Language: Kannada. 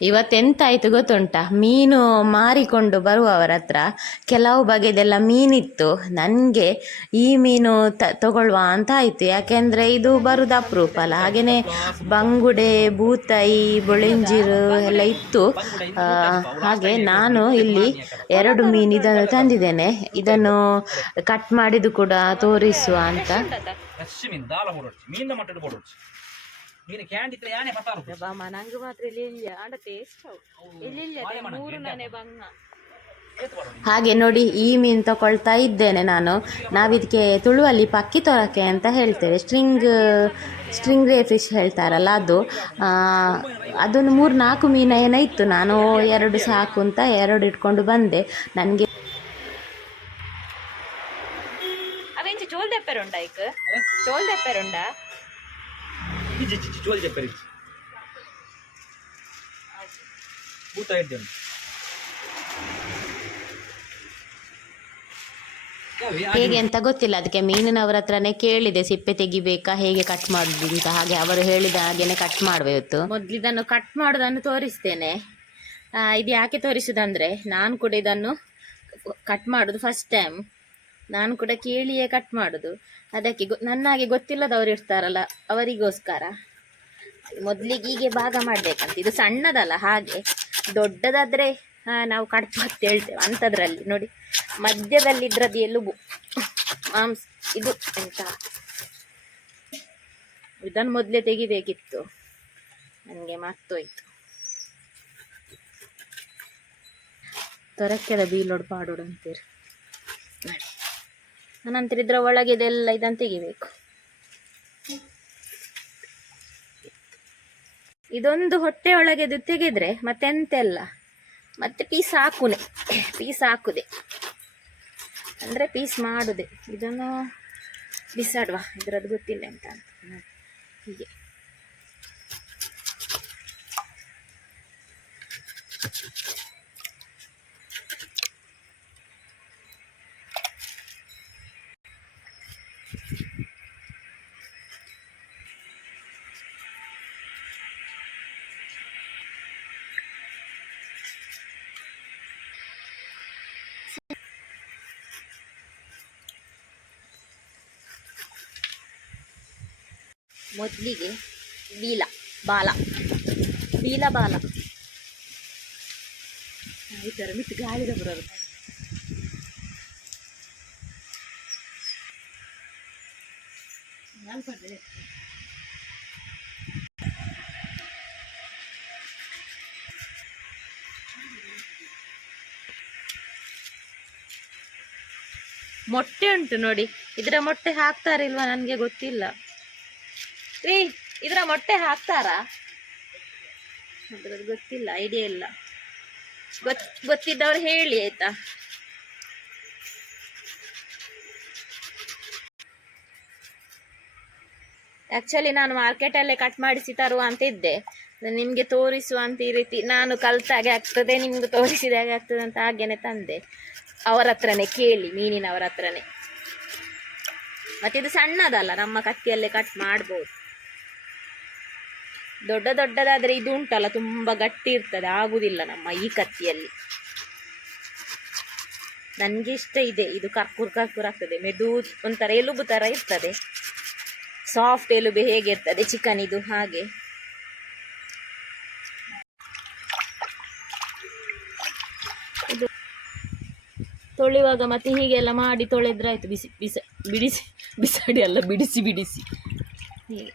ಇವತ್ತೆಂತಾಯ್ತು ಗೊತ್ತುಂಟ? ಮೀನು ಮಾರಿಕೊಂಡು ಬರುವವರ ಹತ್ರ ಕೆಲವು ಬಗೆದೆಲ್ಲ ಮೀನಿತ್ತು. ನನಗೆ ಈ ಮೀನು ತ ತಗೊಳ್ಳುವ ಅಂತ ಆಯಿತು ಯಾಕೆಂದರೆ ಇದು ಬರೋದು ಅಪರೂಪ ಅಲ್ಲ. ಹಾಗೆಯೇ ಬಂಗುಡೆ, ಬೂತಾಯಿ, ಬೊಳಿಂಜಿರು ಎಲ್ಲ ಇತ್ತು. ಹಾಗೆ ನಾನು ಇಲ್ಲಿ ಎರಡು ಮೀನು ಇದನ್ನು ತಂದಿದ್ದೇನೆ. ಇದನ್ನು ಕಟ್ ಮಾಡಿದ್ದು ಕೂಡ ತೋರಿಸುವ ಅಂತ. ಮೀನು ಕ್ಯಾಂಡ್ ಇದ್ರೆ ಯಾನೆ ಬಾಮ ನಂಗೆ ಮಾತ್ರ ಇಲ್ಲಿ ಆಡ ಟೇಸ್ಟ್ ಇಲ್ಲಿ ಮೂರು ನನೆ ಬಂಗ ಹಾಗೆ ನೋಡಿ ಈ ಮೀನು ತಗೊಳ್ತಾ ಇದ್ದೇನೆ ನಾನು. ನಾವಿದಕ್ಕೆ ತುಳುವಲ್ಲಿ ಪಕ್ಕಿ ತೊರಕೆ ಅಂತ ಹೇಳ್ತೇವೆ. ಸ್ಟ್ರಿಂಗ್ ಸ್ಟ್ರಿಂಗ್ ರೇ ಫಿಶ್ ಹೇಳ್ತಾರಲ್ಲ ಅದು. ಆ, ಅದೊಂದು ಮೂರು ನಾಲ್ಕು ಮೀನು ಏನೋ ಇತ್ತು ನಾನು ಎರಡು ಸಾಕು ಅಂತ ಎರಡು ಇಟ್ಕೊಂಡು ಬಂದೆ. ನನಗೆ ಅವೆಂಚಿ ಚೋಲ್ ದೆಪ್ಪರುಂಡ ಐಕ್ ಚೋಲ್ ದೆಪ್ಪರುಂಡ ಹೇಗೆ ಅಂತ ಗೊತ್ತಿಲ್ಲ ಅದಕ್ಕೆ ಮೀನಿನವ್ರ ಹತ್ರನೇ ಕೇಳಿದೆ ಸಿಪ್ಪೆ ತೆಗಿಬೇಕಾ ಹೇಗೆ ಕಟ್ ಮಾಡುದು ಅಂತ ಹಾಗೆ ಅವರು ಹೇಳಿದ ಹಾಗೇನೆ ಕಟ್ ಮಾಡಬೇಕು ಮೊದ್ಲು ಇದನ್ನು ಕಟ್ ಮಾಡೋದನ್ನು ತೋರಿಸ್ತೇನೆ. ಆ, ಇದು ಯಾಕೆ ತೋರಿಸುದಂದ್ರೆ ನಾನು ಕೂಡ ಇದನ್ನು ಕಟ್ ಮಾಡುದು ಫಸ್ಟ್ ಟೈಮ್ ನಾನು ಕೂಡ ಕೇಳಿಯೇ ಕಟ್ ಮಾಡುದು. ಅದಕ್ಕೆ ಗೊ- ನನ್ನಾಗೆ ಗೊತ್ತಿಲ್ಲದವರು ಇರ್ತಾರಲ್ಲ, ಅವರಿಗೋಸ್ಕರ. ಮೊದಲಿಗೆ ಹೀಗೆ ಭಾಗ ಮಾಡ್ಬೇಕಂತ, ಇದು ಸಣ್ಣದಲ್ಲ ಹಾಗೆ. ದೊಡ್ಡದಾದ್ರೆ ನಾವು ಕಡ್ಪು ಅಂತ ಹೇಳ್ತೇವೆ ಅಂಥದ್ರಲ್ಲಿ, ನೋಡಿ. ಮಧ್ಯದಲ್ಲಿ ಇದ್ರದ್ದು ಎಲುಬು, ಮಾಂಸ, ಇದು ಎಂತ? ಇದನ್ನು ಮೊದಲೇ ತೆಗಿಬೇಕಿತ್ತು. ನನಗೆ ಮರ್ತೋಯ್ತು. ತೊರಕ್ಕೆದ ಬೀಲೋಡು ಪಾಡೋಡು ಅಂತೀರಿ. ನೋಡಿ ಇದರ ಒಳಗೆ ಇದೆಲ್ಲ ಇದನ್ನು ತೆಗಿಬೇಕು. ಇದೊಂದು ಹೊಟ್ಟೆ ಒಳಗೆದು ತೆಗೆದ್ರೆ ಮತ್ತೆಂತೆಲ್ಲ ಮತ್ತೆ ಪೀಸ್ ಹಾಕುನೆ. ಪೀಸ್ ಹಾಕುದೆ. ಅಂದರೆ ಪೀಸ್ ಮಾಡುದೆ. ಇದನ್ನು ಬಿಸಾಡುವ. ಇದರದ್ದು ಗೊತ್ತಿಲ್ಲ ಅಂತ. ಹೀಗೆ. ಮೊದಲಿಗೆ ಬೀಲ ಬಾಲ. ಬೀಲ ಬಾಲ. ಈ ಥರ ಮಿತ್ತು ಗಾಳಿದ ಬರೋದು. ಮೊಟ್ಟೆ ಉಂಟು ನೋಡಿ. ಇದರ ಮೊಟ್ಟೆ ಹಾಕ್ತಾರಿಲ್ವಾ? ನನಗೆ ಗೊತ್ತಿಲ್ಲ. ರೀ ಇದರ ಮೊಟ್ಟೆ ಹಾಕ್ತಾರಾ? ಗೊತ್ತಿಲ್ಲ ಐಡಿಯಾ ಇಲ್ಲ. ಗೊತ್, ಗೊತ್ತಿದ್ದವ್ರು ಹೇಳಿ, ಆಯ್ತಾ? ಆ್ಯಕ್ಚುಲಿ ನಾನು ಮಾರ್ಕೆಟಲ್ಲೇ ಕಟ್ ಮಾಡಿಸಿ ತರುವ ಅಂತ ಇದ್ದೆ ನಿಮಗೆ ತೋರಿಸುವಂತ ಈ ರೀತಿ, ನಾನು ಕಲ್ತಾಗೆ ಆಗ್ತದೆ, ನಿಮ್ಗೆ ತೋರಿಸಿದ ಹಾಗೆ ಆಗ್ತದೆ ಅಂತ ಹಾಗೇನೆ ತಂದೆ. ಅವರ ಹತ್ರನೇ ಕೇಳಿ, ಮೀನಿನವರ ಹತ್ರನೇ. ಮತ್ತಿದು ಸಣ್ಣದಲ್ಲ, ನಮ್ಮ ಕತ್ತಿಯಲ್ಲೇ ಕಟ್ ಮಾಡ್ಬೋದು. ದೊಡ್ಡ ದೊಡ್ಡದಾದ್ರೆ ಇದು ಉಂಟಲ್ಲ, ತುಂಬಾ ಗಟ್ಟಿ ಇರ್ತದೆ ಆಗುವುದಿಲ್ಲ ನಮ್ಮ ಈ ಕತ್ತಿಯಲ್ಲಿ. ನನಗೆ ಇಷ್ಟ ಇದೆ, ಇದು ಕರ್ಕುರ್ ಕರ್ಕುರ್ ಆಗ್ತದೆ, ಮೆದು ಒಂಥರ ಎಲುಬು ಥರ ಇರ್ತದೆ. ಸಾಫ್ಟ್ ಎಲುಬೆ ಹೇಗೆ ಇರ್ತದೆ ಚಿಕನ್ ಇದು ಹಾಗೆ. ಇದು ತೊಳೆಯುವಾಗ ಮತ್ತೆ ಹೀಗೆಲ್ಲ ಮಾಡಿ ತೊಳೆದ್ರೆ ಆಯ್ತು, ಬಿಸಿ, ಬಿಸ, ಬಿಡಿಸಿ, ಬಿಸಾಡಿ ಅಲ್ಲ, ಬಿಡಿಸಿ ಬಿಡಿಸಿ. ಹೀಗೆ.